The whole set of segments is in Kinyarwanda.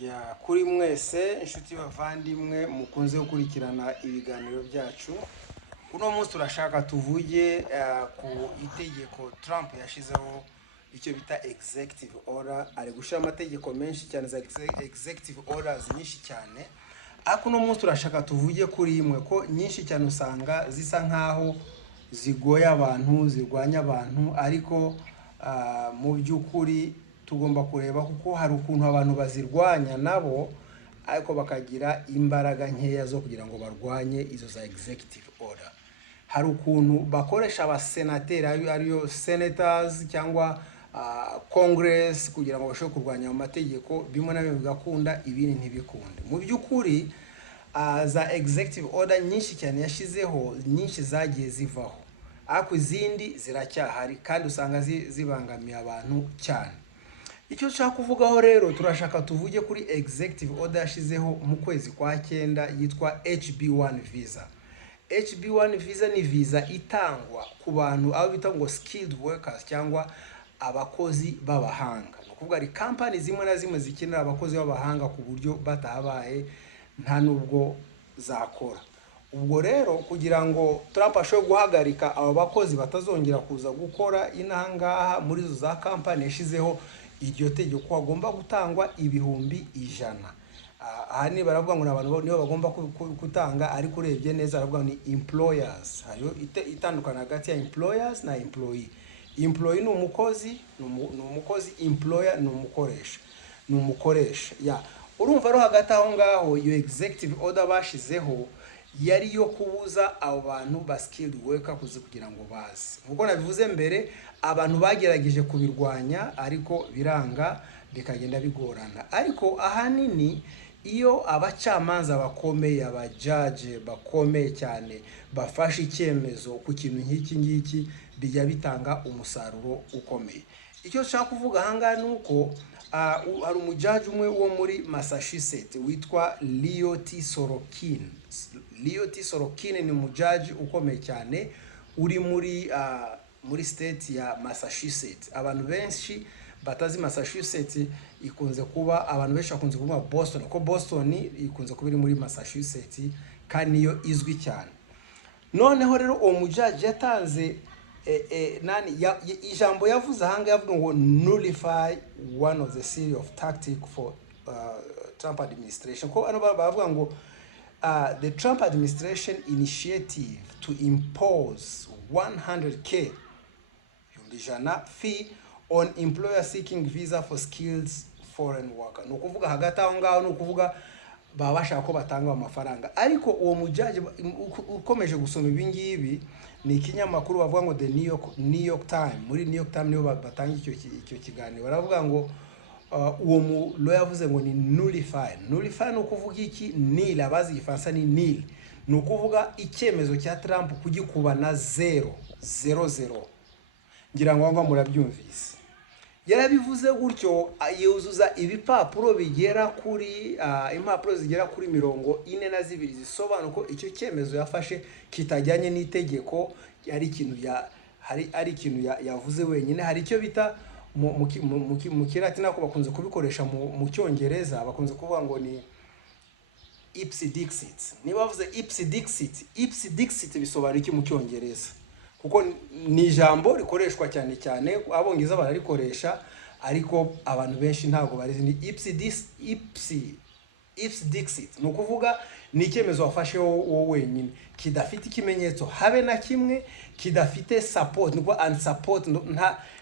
Ya kuri mwese inshuti bavandimwe mukunze gukurikirana ibiganiro byacu. Uno munsi turashaka tuvuge ku itegeko Trump yashizeho icyo bita executive order. Ari gushira amategeko menshi cyane za executive orders nyinshi cyane. Ariko uno munsi turashaka tuvuge kuri imwe ko nyinshi cyane usanga zisa nkaho zigoye abantu, zirwanya abantu, ariko mu by'ukuri tugomba kureba kuko hari ukuntu abantu bazirwanya nabo ariko bakagira imbaraga nkeya zo kugira ngo barwanye izo za executive order. Hari ukuntu bakoresha abasenateri ariyo senators cyangwa congress kugira ngo bashobore kurwanya amategeko, bimwe na bimwe bigakunda ibindi ntibikunde. Mu by'ukuri za executive order nyinshi cyane yashizeho, nyinshi zagiye zivaho, ariko izindi ziracyahari kandi usanga zibangamiye abantu cyane. Icyo nshaka kuvugaho rero, turashaka tuvuge kuri executive order yashizeho mu kwezi kwa 9 yitwa HB1 visa. HB1 visa ni visa itangwa ku bantu abo bita ngo skilled workers cyangwa abakozi b'abahanga. No kuvuga ari company zimwe na zimwe zikenera abakozi b'abahanga ku buryo batahabaye nta nubwo zakora. Ubwo rero kugira ngo Trump ashobore guhagarika abo bakozi batazongera kuza gukora inangaha muri zo za company yashizeho iryo tegeko agomba gutangwa 100,000. Ahani baravuga ngo nabantu nibo bagomba gutanga, ariko urebye neza baravuga ni employers. Hariyo itandukana hagati ya employers na employee. Employee ni umukozi, employer ni umukoresha. Ya urumva ro hagati aho ngaho iyo executive order bashizeho yari yo kubuza abo bantu ba skilled worker kugira ngo baze. Nkuko nabivuze mbere, abantu bagerageje kubirwanya ariko biranga bikagenda bigorana. Ariko ahanini iyo abacamanza bakomeye, abajaje bakomeye cyane bafashe icyemezo ku kintu nk'iki bijya bitanga umusaruro ukomeye. Icyo nshaka kuvuga hanga nuko hari umujaji umwe wo muri Massachusetts witwa Leo T. Sorokin. Leo T. Sorokin ni umujaji ukomeye cyane uri muri state ya Massachusetts. Abantu benshi batazi Massachusetts ikunze kuba, abantu benshi bakunze kuvuga Boston, ko Boston ikunze kuba iri muri Massachusetts kandi niyo izwi cyane. Noneho rero uwo mujaji yatanze ijambo yavuze hanga, yavuga ngo nullify one of the series of tactic for Trump administration. Ko ano bavuga ngo the Trump administration initiative to impose 100K fee on employer seeking visa for skilled foreign worker. No kuvuga hagati aho ngaho no kuvuga babasha ko batanga amafaranga. Ariko uwo mujaji ukomeje gusoma ibingibi ni ikinyamakuru bavuga ngo the New York Times. Muri New York Times niyo batanga icyo kiganiro. Baravuga ngo uwo lo yavuze ngo ni nullify. Nullify no kuvuga iki? Nil, abazi igifaransa ni nil. No kuvuga icyemezo cya Trump kugikubana 0. Ngira ngo murabyumvise. Yarabivuze gutyo, yuzuza ibipapuro bigera kuri impapuro zigera kuri 42 zisobanura ko icyo cyemezo yafashe kitajyanye n'itegeko, ari ikintu yavuze wenyine. Hari icyo bita mu kirati nako bakunze kubikoresha mu cyongereza, bakunze kuvuga ngo ni ipsi dixit. Niba bavuze ipsi dixit bisobanura iki mu cyongereza? Kuko ni ijambo rikoreshwa cyane cyane, abongereza bararikoresha ariko abantu benshi ntago barizi. Ni ipsi dixit. No kuvuga ni icyemezo wafashe wowe wenyine, kidafite ikimenyetso habe na kimwe, kidafite support, niko unsupport,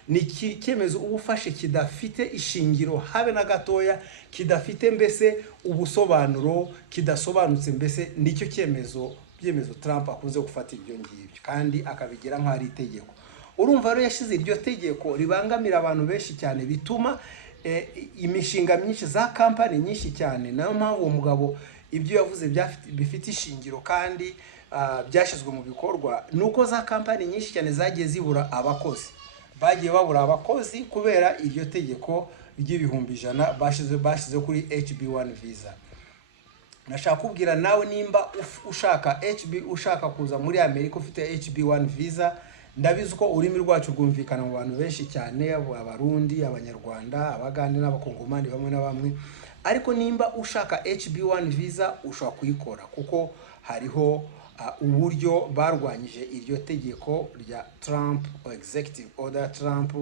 ni icyemezo ubufashe kidafite ishingiro habe na gatoya, kidafite mbese ubusobanuro, kidasobanutse. Mbese nicyo cyemezo Trump akunze gufata ibyo ngibyo kandi akabigira nk'ari itegeko. Urumva rero yashize iryo tegeko ribangamira abantu benshi cyane, bituma imishinga myinshi za company nyinshi cyane. Nayo mpamvu uwo mugabo ibyo yavuze bifite ishingiro kandi byashizwe mu bikorwa, nuko za company nyinshi cyane zagiye zibura abakozi. Bagiye babura abakozi kubera iryo tegeko ry'100,000 bashize kuri HB1 visa. Nashaka kubwira nawe nimba ushaka kuza muri Amerika ufite HB1 visa, ndabizi ko urimi rwacu rwumvikana mu bantu benshi cyane, abarundi, abanyarwanda, abagande n'abakongomani bamwe na bamwe. ariko nimba ushaka HB1 visa ushobora kuyikora kuko hariho uburyo barwanyije iryo tegeko rya Trump executive order Trump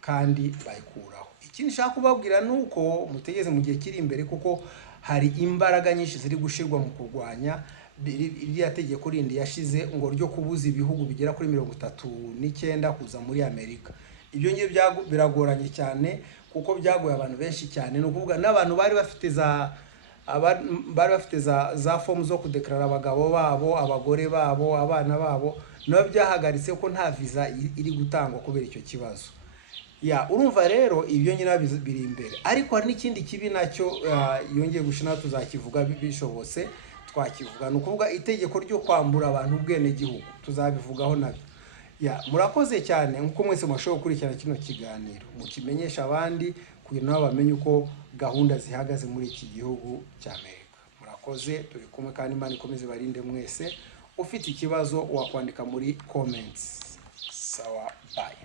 kandi bayikuraho. Ikindi nshaka kubabwira nuko mutegeze mu gihe kiri imbere kuko hari imbaraga nyinshi ziri gushirwa mu kurwanya iriya tegeko rindi yashize ngo ryo kubuza ibihugu bigera kuri 39 kuza muri Amerika. Ibyo ngiye biragoranye cyane kuko byagoye abantu benshi cyane, no kuvuga n'abantu bari bafite za form zo kudeklara abagabo babo, abagore babo, abana babo, no byahagaritse ko nta visa iri gutangwa kubera icyo kibazo. Urumva rero ibyo nyina biri imbere, ariko hari n'ikindi kibi nacyo yongeye gushina tuzakivuga bishobose twakivuga, no kuvuga itegeko ryo kwambura abantu ubwene gihugu, tuzabivugaho nabyo. Murakoze cyane nkuko mwese mwashoboye gukurikirana kino kiganiro, mukimenyesha abandi kugira nabo bamenye uko gahunda zihagaze muri iki gihugu cy'Amerika. Murakoze, turi kumwe kandi Imana ikomeze barinde mwese. Ufite ikibazo wakwandika muri comments. Sawa, bye.